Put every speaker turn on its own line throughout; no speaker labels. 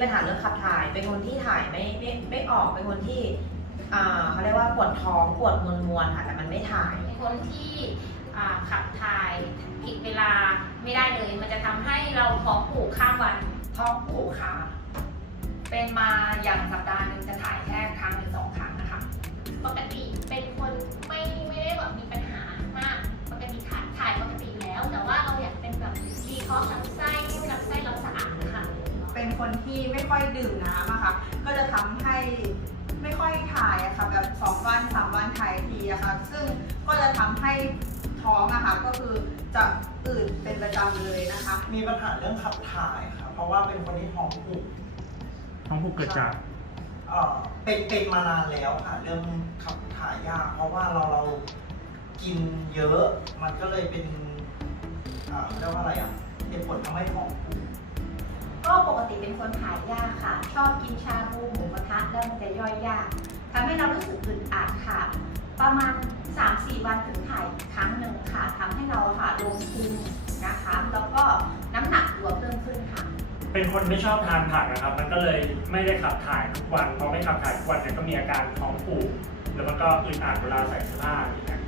ปัญหาเรื่องขับถ่ายเป็นคนที่ถ่ายไม่ออกเป็นคนที่เขาเรียกว่าปวดท้องปวดมวนๆค่ะแต่มันไม่ถ่าย
เป็นคนที่ขับถ่ายผิดเวลาไม่ได้เลยมันจะทำให้เราท้องผูกข้ามวัน
ท้องผูกค่ะเป็นมาอย่างสัปดาห์หนึ่งจะถ่ายแค่ครั้งหรือ2 ครั้งนะคะ
ปกติเป็นคนไม่ได้แบบมีปัญหามากปกติถ่ายปกติอยู่แล้วแต่ว่าเราอยากเป็นแบบดีท็อกซ์ลำไส้ให้ลำไส้เราสะอาดนะคะ
เป็นคนที่ไม่ค่อยดื่มน้ำอะค่ะก็จะทำให้ไม่ค่อยถ่ายอะค่ะแบบ2 วัน 3 วันถ่ายทีอะค่ะซึ่งก็จะทำให้ท้องอะค่ะก็คือจะอืดเป็นประจำเลยนะคะ
มีปัญหาเรื่องขับถ่ายค่ะเพราะว่าเป็นคนที่ท้องผูก
เกิดจาก
เป็นมานานแล้วค่ะเรื่องขับถ่ายยากเพราะว่าเรากินเยอะมันก็เลยเป็นเรียกว่าอะไรเป็นผลทำให้ท้องผูก
ก็ปกติเป็นคนถ่ายยากค่ะชอบกินชาบูหมูกระทะแล้วมันจะย่อยยากทำให้เรารู้สึกอึดอัดค่ะประมาณ 3-4 วันถึงถ่ายครั้งหนึ่งค่ะทำให้เราค่ะลงพุงนะคะแล้วก็น้ำหนักตัวเพิ่มขึ้นค่ะ
เป็นคนไม่ชอบทานผักนะครับมันก็เลยไม่ได้ขับถ่ายทุกวันพอไม่ขับถ่ายทุกวันเนี่ยก็มีอาการท้องผูกแล้วมันก็อึดอัดเวลาใส่เสื้อผ้าอย่างเงี้ย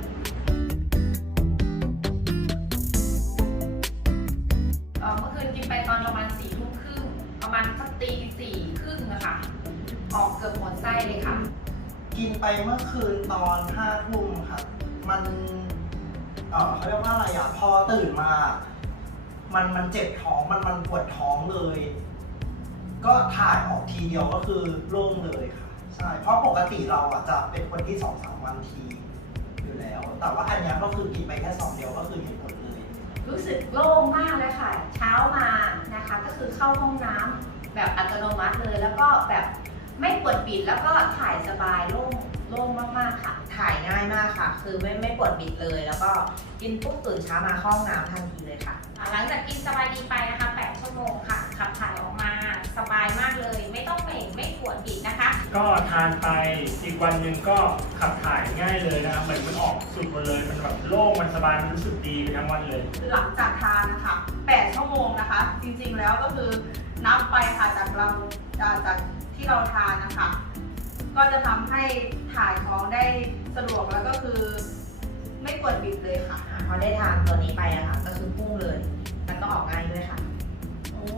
เมื่อคืนกินไปตอนประมาณ4 ทุ่มครึ่งประมาณสักตี 4 ครึ่งนะคะออกเกือบหมดไส้เลยค่ะ
กินไปเมื่อคืนตอน5 ทุ่มค่ะมันเขาเรียกว่าอะไรพอตื่นมามันเจ็บท้องมันปวดท้องเลย ก็ถ่ายออกทีเดียวก็คือโล่งเลยค่ะใช่เพราะปกติเราจะเป็นคนที่2-3 วันทีอยู่แล้วแต่ว่าอันนี้ก็คือกินไปแค่2 เดียวก็คือเห็นผลเลย
รู้สึกโล่งมากเลยค่ะเช้ามานะคะก็คือเข้าห้องน้ำแบบอัตโนมัติเลยแล้วก็แบบไม่ปวดบิดแล้วก็ถ่ายสบายโล่งมากๆค่ะ
ถ่ายง่ายมากค่ะคือไม่ปวดบิดเลยแล้วก็กินปุ๊บตื่นเช้ามาเข้าห้องน้ำทันทีเลยค่ะ
หลังจากกินสบายดีไปนะคะ8 ชั่วโมงค่ะขับถ่ายออกมาสบายมากเลยไม่ต้องเหม่งไม่ปวดบิดนะคะ
ก็ทานไปอีกวันหนึ่งก็ขับถ่ายง่ายเลยนะครับเหมือนมันออกสุดหมดเลยมันแบบโล่งมันสบายมันรู้สึกดีไปทั้งวันเลย
หลังจากทานนะคะ8 ชั่วโมงนะคะจริงๆแล้วก็คือนับไปค่ะจากที่เราทานนะคะก็จะทำให้ถ่ายท้องได้สะดวกแล้วก็คือไม่ปวดบิดเลยค่ะ
พอได้ทานตัวนี้ไปอะค่ะก็คือพุ่งเลยแล้วก็ออกง่ายด้วยค่ะ
โอ้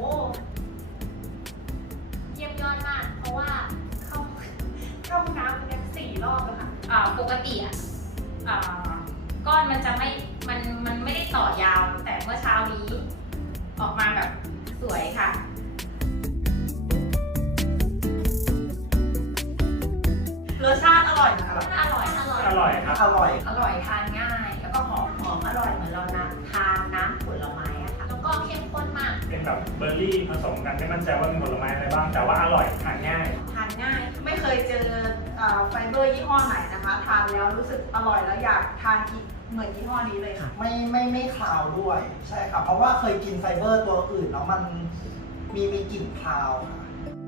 เยี่ยมยอดมากเพราะว่าเข้าห้องน้ำกัน4 รอบแล้วค่ะปกติก้อนมันจะมันไม่ได้ต่อยาวแต่เมื่อเช้านี้ออกมาแบบสวยค่ะ
รสชาติอร่อยนะ
ครับ
อร่อย
ทานง่ายแล้วก็หอม
อร่อยเหมือนเราทานน้ำผลไม้อะค่ะ
แล้วก็เข้มข้นมาก
เป็นแบบเบอร์รี่ผสมกันไม่มั่นใจว่ามีผลไม้อะไรบ้างแต่ว่าอร่อยทานง่าย
ไม่เคยเจอไฟเบอร์ยี่ห้อไหนนะคะทานแล้วรู้สึกอร่อยแล้วอยากทานอีกเหมือนยี่ห้อนี้เลยค่ะ
ไม่คาวด้วยใช่ค่ะเพราะว่าเคยกินไฟเบอร์ตัวอื่นแล้วมันมีกลิ่นคาวค่ะ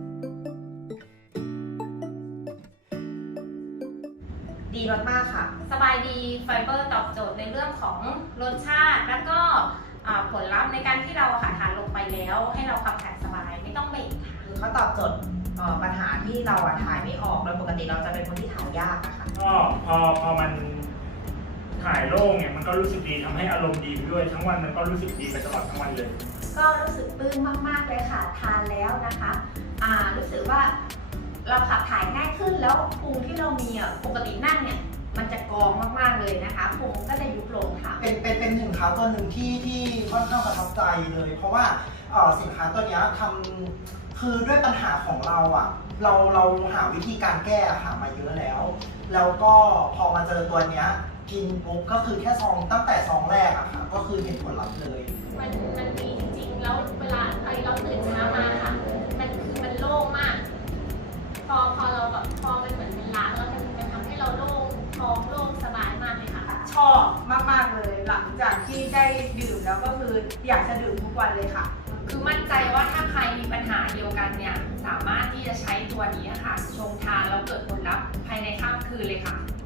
ดีมากๆค่ะ
สบายดีไฟเบอร์ตอบโจทย์ในเรื่องของรสชาติแล้วก็ผลลัพธ์ในการที่เราทานลงไปแล้วให้เราขับถ่ายสบายไม่ต้องเบ่งค่ะ
คือเขาตอบโจทย์ปัญหาที่เราถ่ายไม่ออกโดยปกติเราจะเป็นคนที่ถ่ายยากอะค่ะ
ก็พอมันถ่ายโล่งเนี่ยมันก็รู้สึกดีทำให้อารมณ์ดีด้วยทั้งวันมันก็รู้สึกดีไปตลอดทั้งวันเลย
ก็รู้สึกปลื้มมากๆเลยค่ะทานแล้วนะคะรู้สึกว่าเราขับถ่ายง่ายขึ้นแล้วพุงที่เรามีปกตินั่งเนี่ยมันจะกองมากๆเลยนะคะพุงก็จะยุบลงค่ะ
เป็นสินค้าตัวหนึ่งที่ค่อนข้างประทับใจเลยเพราะว่าสินค้าตัวนี้คือด้วยปัญหาของเราเราหาวิธีการแก้หามาเยอะแล้วก็พอมาเจอตัวเนี้ยกินปุ๊บก็คือแค่ซองตั้งแต่ซองแรกค่ะก็คือเห็นผลลัพธ์เลย
มันดีจริงๆแล้วเวลาเราตื่นเช้ามาค่ะมันโล่งมากพอเราแบบพอมันเหมือนเป็นล้างแล้วมันทำให้เราโล่งท้องโล่งสบายมากเลยค่ะ
ชอบมากๆเลยหลังจากที่ได้ดื่มแล้วก็คืออยากจะดื่มทุกวันเลยค่ะ
คือมั่นใจว่าถ้าใครมีปัญหาเดียวกันเนี่ยสามารถที่จะใช้ตัวนี้ค่ะชงทานแล้วเกิดผลลัพธ์ภายในข้ามคืนเลยค่ะ